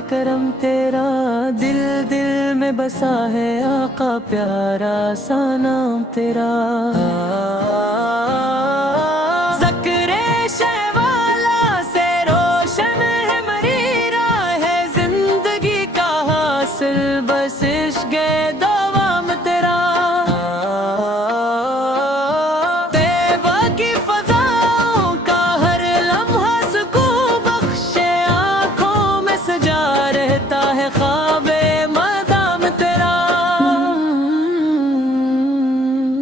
ہے کرم تیرا، دل دل میں بسا ہے آقا پیارا سا نام تیرا۔ ذکر شہ والا سے روشن ہے مری راہ ہے زندگی کا حاصل بس عشق دوام تیرا۔ طیبہ کی فضاؤں کا ہر لمحہ سکون بخشے، آنکھوں میں سجا رہتا ہے خواب مدام تیرا۔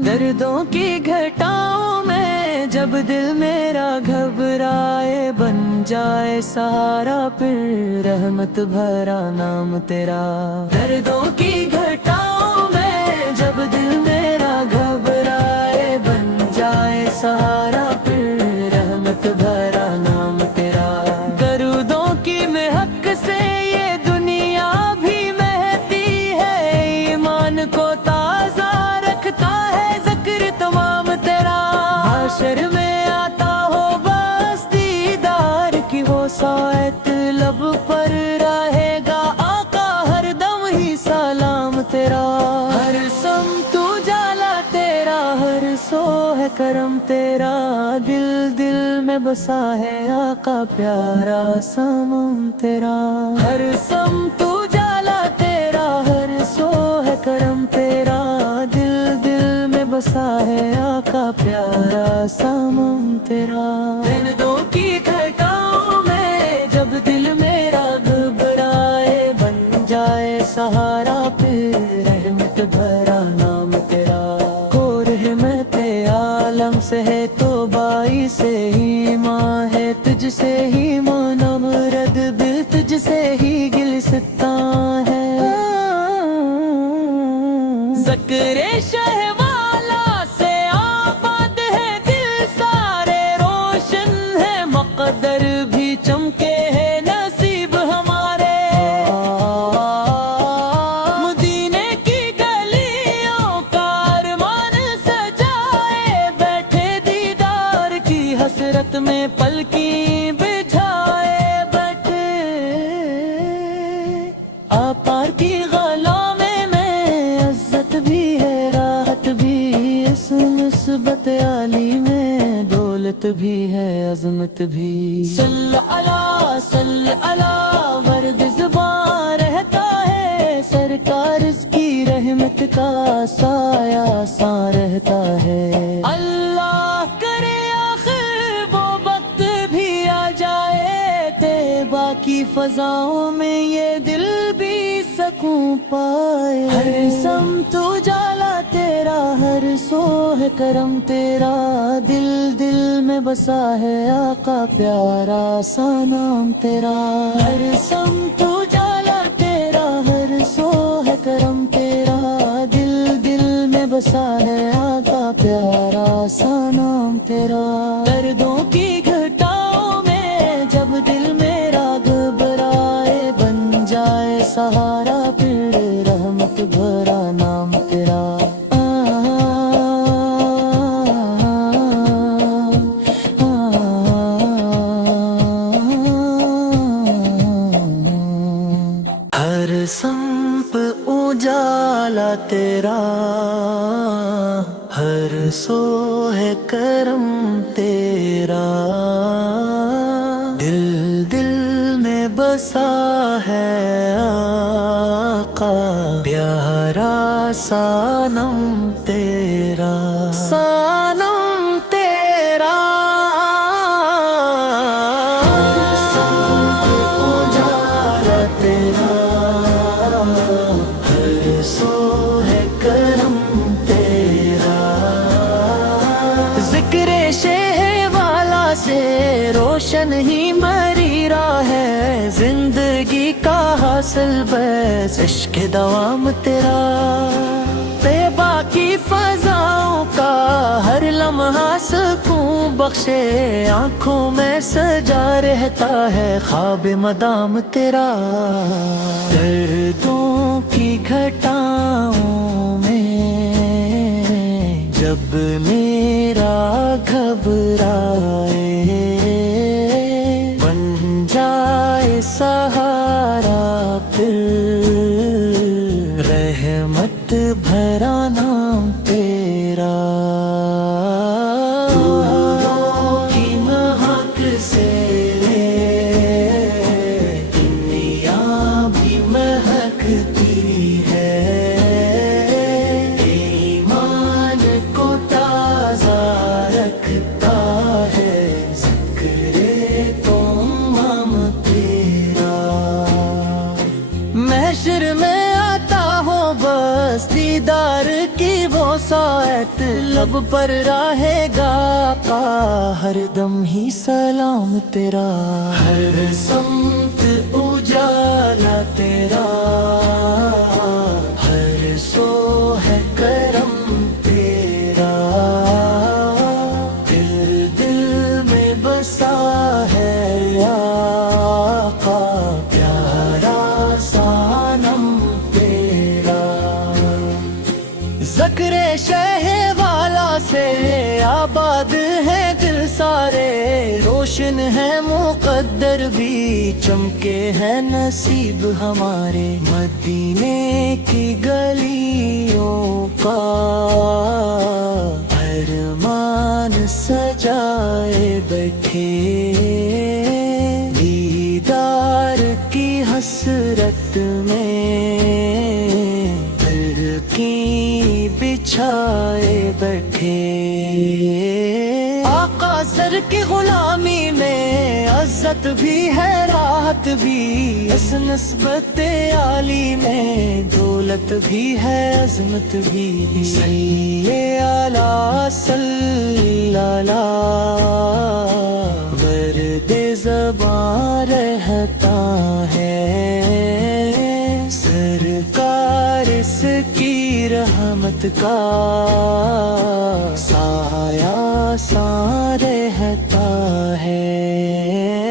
دردوں کی گھٹاؤں میں جب دل میرا گھبرائے، بن جائے سہارا پھر رحمت بھرا نام تیرا۔ دردوں کی گھٹاؤں میں جب دل میرا گھبرائے، بن جائے سہارا پھر رحمت بھرا نام تیرا۔ درودوں کی مہک سے یہ دنیا بھی مہتی ہے، ایمان کو تازہ رکھتا ہے ذکر تمام تیرا۔ حشر میں آتا ہو بس دیدار کی وہ ساعت، لب پر رہے گا آقا ہر دم ہی سلام تیرا۔ ہر سمت اجالا تیرا، ہر سو ہے کرم تیرا، دل دل میں بسا ہے آقا پیارا سمم تیرا۔ ہر سمت اجالا تیرا، ہر سو ہے کرم تیرا، دل دل میں بسا ہے آقا پیارا سمم تیرا۔ دردوں کی گھٹاؤں میں جب دل میرا گھبرائے، بن جائے سہارا پھر رحمت بھرا نام تیرا۔ کو رحمت عالم سے ہے تو بائی سے ہی ماں ہے، تجھ سے ہی منورد دل تجھ سے ہی گلستاں ہے۔ ذکر شہ والا سے آباد ہے دل سارے، روشن ہے مقدر بھی چمکے ہے نصیب ہمارے۔ مدینے کی گلیوں کا ارمان سجائے، بیٹھے دیدار کی حسرت میں پلکی بچھائے بیٹھے۔ آپار کی غلامے میں عزت بھی ہے راحت بھی، اس نسبت عالی میں دولت بھی ہے عظمت بھی۔ صلی اللہ ورد زبان رہتا ہے، سرکار اس کی رحمت کا سایہ سا رہتا ہے۔ اللہ کرے آخر وہ وقت بھی آ جائے، طیبہ کی فضاؤں میں یہ دل بھی سکون پائے۔ ہر سمت اجالا تیرا، ہر سو ہے کرم تیرا، دل دل میں بسا ہے آقا پیارا سا نام تیرا۔ ہر سمت اجالا تیرا، ہر سو ہے کرم تیرا، دل دل میں بسا ہے آقا پیارا سا نام تیرا۔ دردوں کی گھٹاؤں میں جب دل میرا گھبرائے، بن جائے سہارا پھر رحمت بھرا نام تیرا۔ ہر سمت اجالا تیرا، ہر سو ہے کرم تیرا، دل دل میں بسا ہے آقا پیارا سانم تیرا، سانم تیرا۔ اجالا تیرا، ہر سو ہے کرم تیرا، ذکر شہ والا سے روشن ہی مری راہ ہے زندگی کا حاصل بس عشق دوام تیرا۔ طیبہ کی فضاؤں کا ہر لمحہ سکون بخشے، آنکھوں میں سجا رہتا ہے خواب مدام تیرا۔ دردوں کی گھٹاؤں میں جب میرا گھبرائے، بن جائے سہارا پھر رحمت بھرا نام تیرا پھولوں کی مہک سے دنیا بھی مہکتی ہے ایمان کو تازہ رکھتا ہے ذکر تمام تیرا محشر میں آتا ہوں بس دیدار کی وہ ساعت لب پر رہے گا آقا ہر دم ہی سلام تیرا ہر سمت اجالا تیرا ہر سو ہے کرم تیرا دل دل میں بسا ہے آقا پیارا سانم تیرا ذکر شہ والا سے آباد ہے دل سارے روشن ہے مقدر بھی چمکے ہے نصیب ہمارے مدینے کی گلیوں کا ارمان سجائے بیٹھے دیدار کی حسرت میں دل کی بچھائے بیٹھے آقا زر کی غلامی میں عزت بھی ہے راحت بھی اس نسبت عالی میں دولت بھی ہے عظمت بھی صلی علی صلی اللہ ورد زبان رہتا ہے سرکار اس کی رحمت کا سایہ سا رہتا ہے